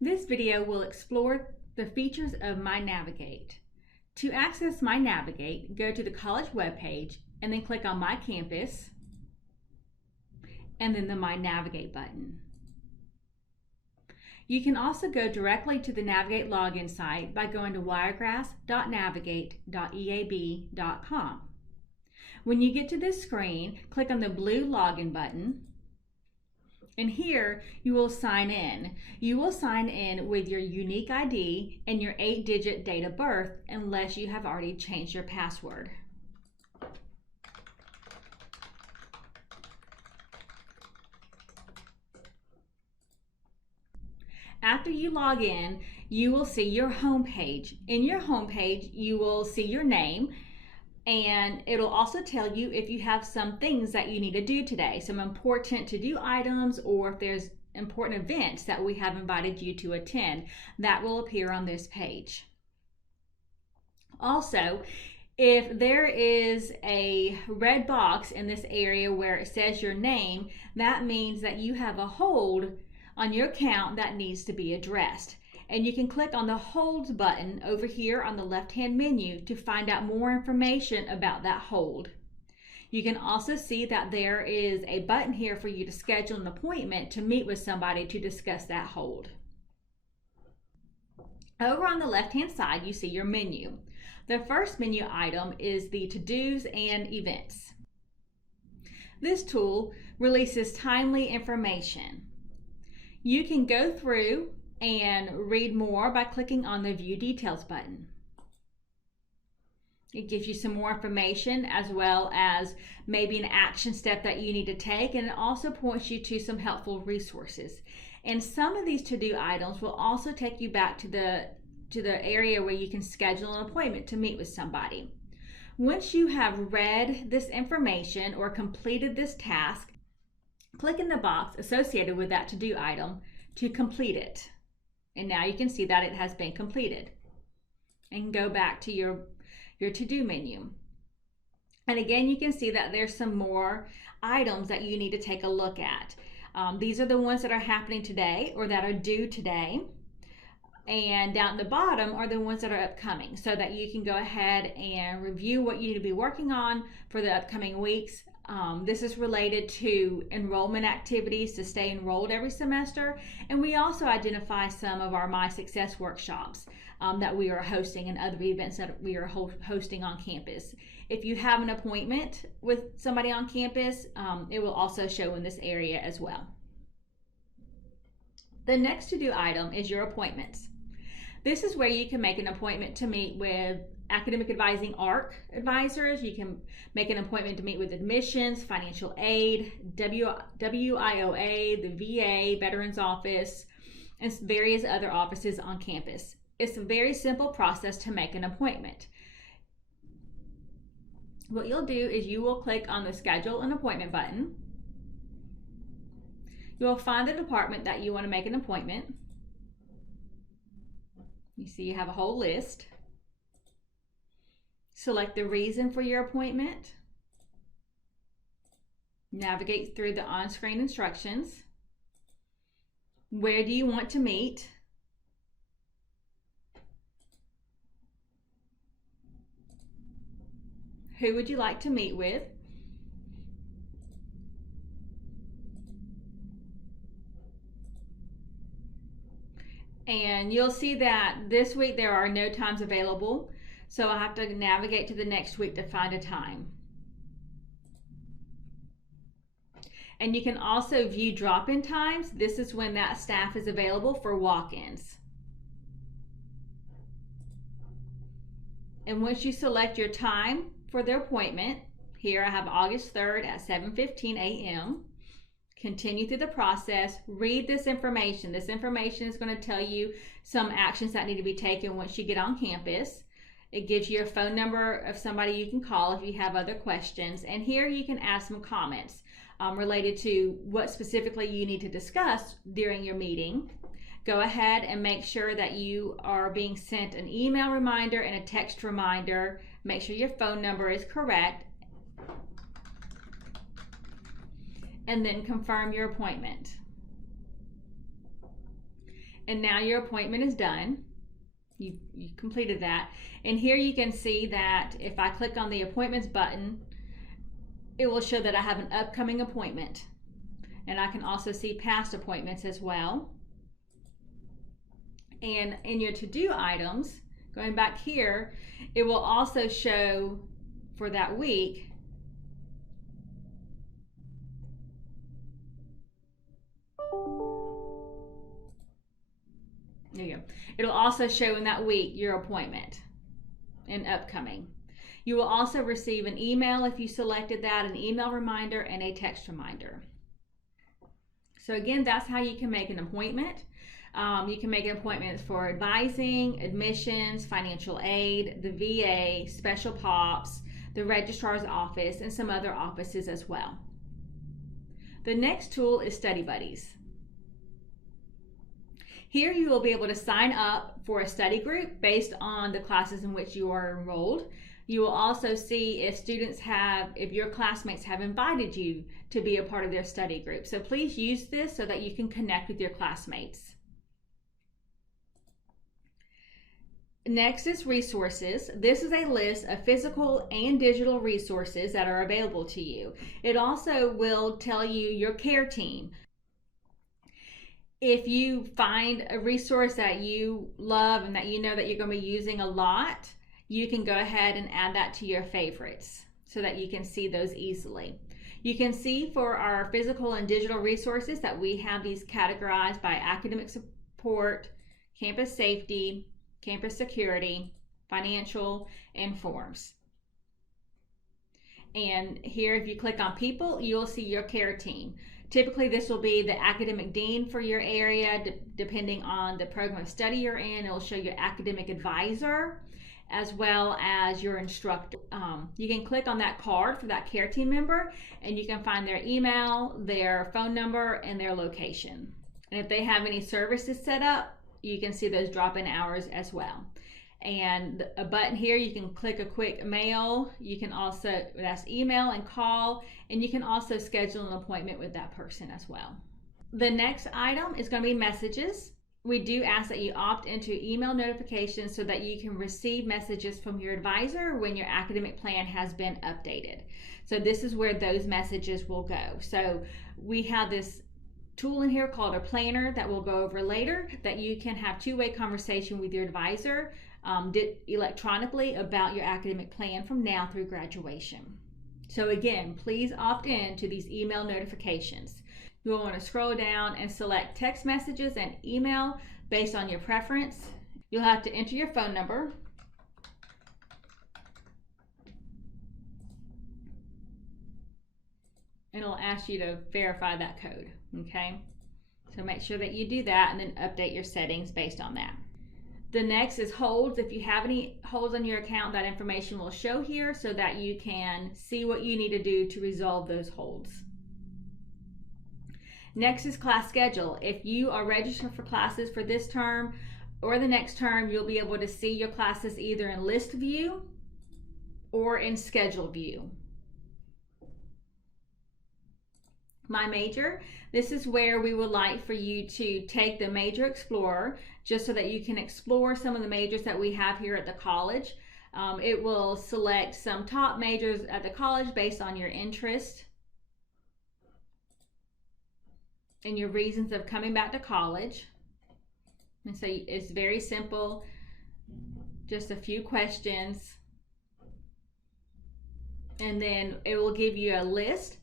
This video will explore the features of myNavigate. To access myNavigate, go to the college webpage and then click on My Campus and then the myNavigate button. You can also go directly to the Navigate login site by going to wiregrass.navigate.eab.com. When you get to this screen, click on the blue login button, and here you will sign in. You will sign in with your unique ID and your 8-digit date of birth unless you have already changed your password. After you log in, you will see your home page. In your home page, you will see your name, and it'll also tell you if you have some things that you need to do today, some important to-do items, or if there's important events that we have invited you to attend. That will appear on this page. Also, if there is a red box in this area where it says your name, that means that you have a hold on your account that needs to be addressed. And you can click on the hold button over here on the left-hand menu to find out more information about that hold. You can also see that there is a button here for you to schedule an appointment to meet with somebody to discuss that hold. Over on the left-hand side, you see your menu. The first menu item is the to-dos and events. This tool releases timely information. You can go through and read more by clicking on the View Details button. It gives you some more information as well as maybe an action step that you need to take, and it also points you to some helpful resources. And some of these to-do items will also take you back to the area where you can schedule an appointment to meet with somebody. Once you have read this information or completed this task, click in the box associated with that to-do item to complete it. And now you can see that it has been completed. And go back to your to-do menu. And again, you can see that there's some more items that you need to take a look at. These are the ones that are happening today or that are due today. And down at the bottom are the ones that are upcoming, so that you can go ahead and review what you need to be working on for the upcoming weeks. This is related to enrollment activities to stay enrolled every semester. And we also identify some of our My Success workshops that we are hosting and other events that we are hosting on campus. If you have an appointment with somebody on campus, it will also show in this area as well. The next to-do item is your appointments. This is where you can make an appointment to meet with academic advising ARC advisors. You can make an appointment to meet with admissions, financial aid, WIOA, the VA, Veterans Office, and various other offices on campus. It's a very simple process to make an appointment. What you'll do is you will click on the Schedule an Appointment button. You will find the department that you want to make an appointment. You see you have a whole list. Select the reason for your appointment. Navigate through the on-screen instructions. Where do you want to meet? Who would you like to meet with? And you'll see that this week there are no times available, so I have to navigate to the next week to find a time. And you can also view drop-in times. This is when that staff is available for walk-ins. And once you select your time for the appointment, here I have August 3rd at 7:15 a.m. Continue through the process, read this information. This information is going to tell you some actions that need to be taken once you get on campus. It gives you a phone number of somebody you can call if you have other questions. And here you can add some comments related to what specifically you need to discuss during your meeting. Go ahead and make sure that you are being sent an email reminder and a text reminder. Make sure your phone number is correct. And then confirm your appointment. And now your appointment is done. You completed that. And here you can see that if I click on the appointments button, it will show that I have an upcoming appointment. And I can also see past appointments as well. And in your to-do items, going back here, it will also show for that week there you go. It'll also show in that week your appointment and upcoming. You will also receive an email if you selected that, an email reminder and a text reminder. So again, that's how you can make an appointment. You can make appointments for advising, admissions, financial aid, the VA, special POPs, the registrar's office, and some other offices as well. The next tool is Study Buddies. Here you will be able to sign up for a study group based on the classes in which you are enrolled. You will also see if if your classmates have invited you to be a part of their study group. So please use this so that you can connect with your classmates. Next is resources. This is a list of physical and digital resources that are available to you. It also will tell you your care team. If you find a resource that you love and that you know that you're going to be using a lot, you can go ahead and add that to your favorites so that you can see those easily. You can see for our physical and digital resources that we have these categorized by academic support, campus safety, campus security, financial, and forms. And here, if you click on people, you'll see your care team. Typically, this will be the academic dean for your area, depending on the program of study you're in. It will show your academic advisor as well as your instructor. You can click on that card for that care team member and you can find their email, their phone number, and their location. And if they have any services set up, you can see those drop-in hours as well. And a button here, you can click a quick mail. You can also, that's email and call, and you can also schedule an appointment with that person as well. The next item is going to be messages. We do ask that you opt into email notifications so that you can receive messages from your advisor when your academic plan has been updated. So this is where those messages will go. So we have this tool in here called a planner that we'll go over later, that you can have two-way conversation with your advisor electronically about your academic plan from now through graduation. So again, please opt in to these email notifications. You'll want to scroll down and select text messages and email based on your preference. You'll have to enter your phone number. And it'll ask you to verify that code, okay? So make sure that you do that and then update your settings based on that. The next is holds. If you have any holds on your account, that information will show here so that you can see what you need to do to resolve those holds. Next is class schedule. If you are registered for classes for this term or the next term, you'll be able to see your classes either in list view or in schedule view. My major, this is where we would like for you to take the Major Explorer just so that you can explore some of the majors that we have here at the college. It will select some top majors at the college based on your interest and your reasons of coming back to college. And so it's very simple, just a few questions. And then it will give you a list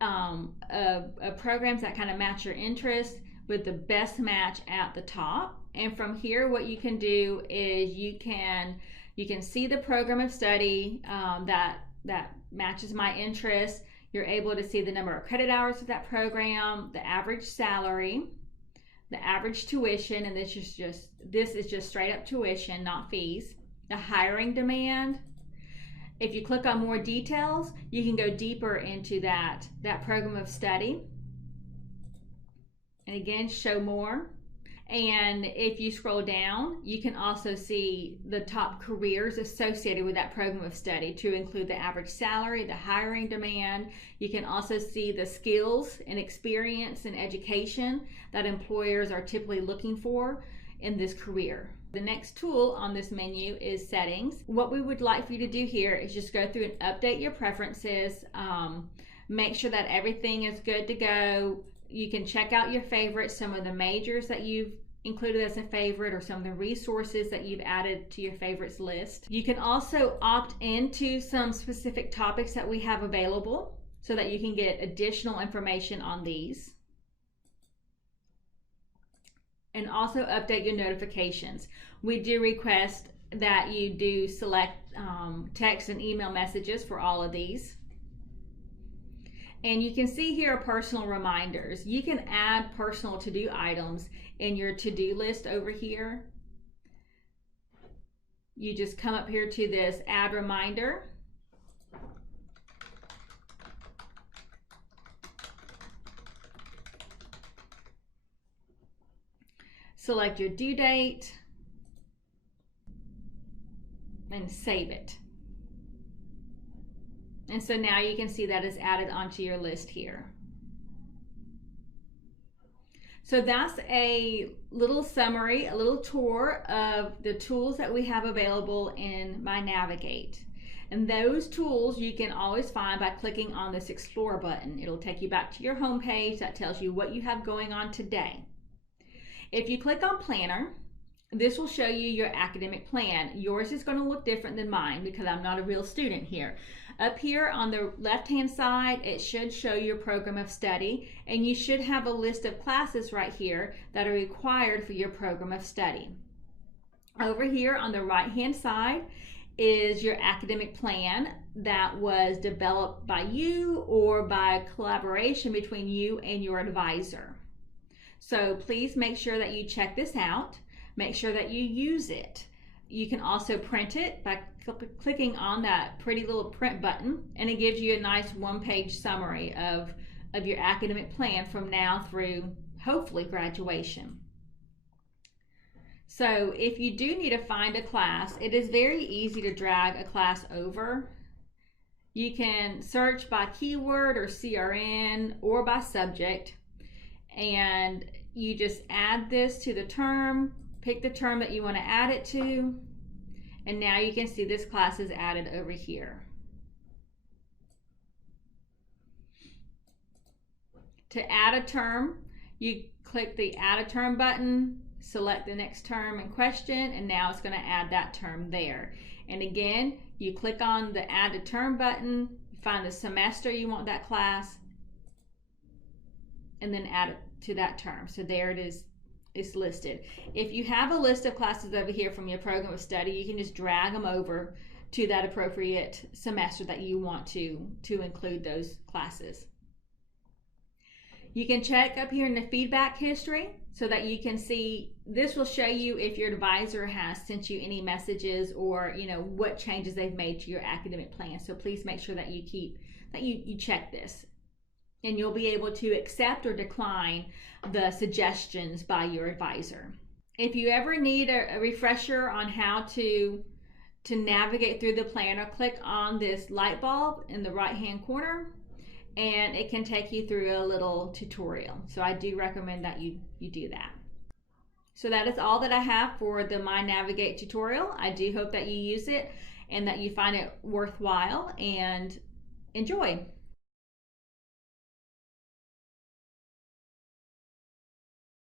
of programs that kind of match your interest with the best match at the top. And from here, what you can do is you can see the program of study that matches my interest. You're able to see the number of credit hours of that program, the average salary, the average tuition, and this is just straight up tuition, not fees. The hiring demand. If you click on more details, you can go deeper into that program of study. And again, show more. And if you scroll down, you can also see the top careers associated with that program of study, to include the average salary, the hiring demand. You can also see the skills and experience and education that employers are typically looking for in this career. The next tool on this menu is settings. What we would like for you to do here is just go through and update your preferences, make sure that everything is good to go. You can check out your favorites, some of the majors that you've included as a favorite, or some of the resources that you've added to your favorites list. You can also opt into some specific topics that we have available so that you can get additional information on these. And also update your notifications. We do request that you do select text and email messages for all of these. And you can see here personal reminders. You can add personal to-do items in your to-do list over here. You just come up here to this add reminder. Select your due date and save it. And so now you can see that it's added onto your list here. So that's a little summary, a little tour of the tools that we have available in myNavigate. And those tools you can always find by clicking on this Explore button. It'll take you back to your home page that tells you what you have going on today. If you click on Planner, this will show you your academic plan. Yours is going to look different than mine because I'm not a real student here. Up here on the left-hand side, it should show your program of study, and you should have a list of classes right here that are required for your program of study. Over here on the right-hand side is your academic plan that was developed by you or by collaboration between you and your advisor. So please make sure that you check this out. Make sure that you use it. You can also print it by clicking on that pretty little print button, and it gives you a nice one-page summary of your academic plan from now through hopefully graduation. So if you do need to find a class, it is very easy to drag a class over. You can search by keyword or CRN or by subject, and you just add this to the term, pick the term that you want to add it to, and now you can see this class is added over here. To add a term, you click the Add a Term button, select the next term in question, and now it's going to add that term there. And again, you click on the Add a Term button, find the semester you want that class, and then add it to that term. So there it is. It's listed. If you have a list of classes over here from your program of study, you can just drag them over to that appropriate semester that you want to include those classes. You can check up here in the feedback history so that you can see, this will show you if your advisor has sent you any messages or what changes they've made to your academic plan. So please make sure that you check this, and you'll be able to accept or decline the suggestions by your advisor. If you ever need a refresher on how to navigate through the planner, click on this light bulb in the right hand corner, and it can take you through a little tutorial. So I do recommend that you do that. So that is all that I have for the myNavigate tutorial. I do hope that you use it and that you find it worthwhile and enjoy.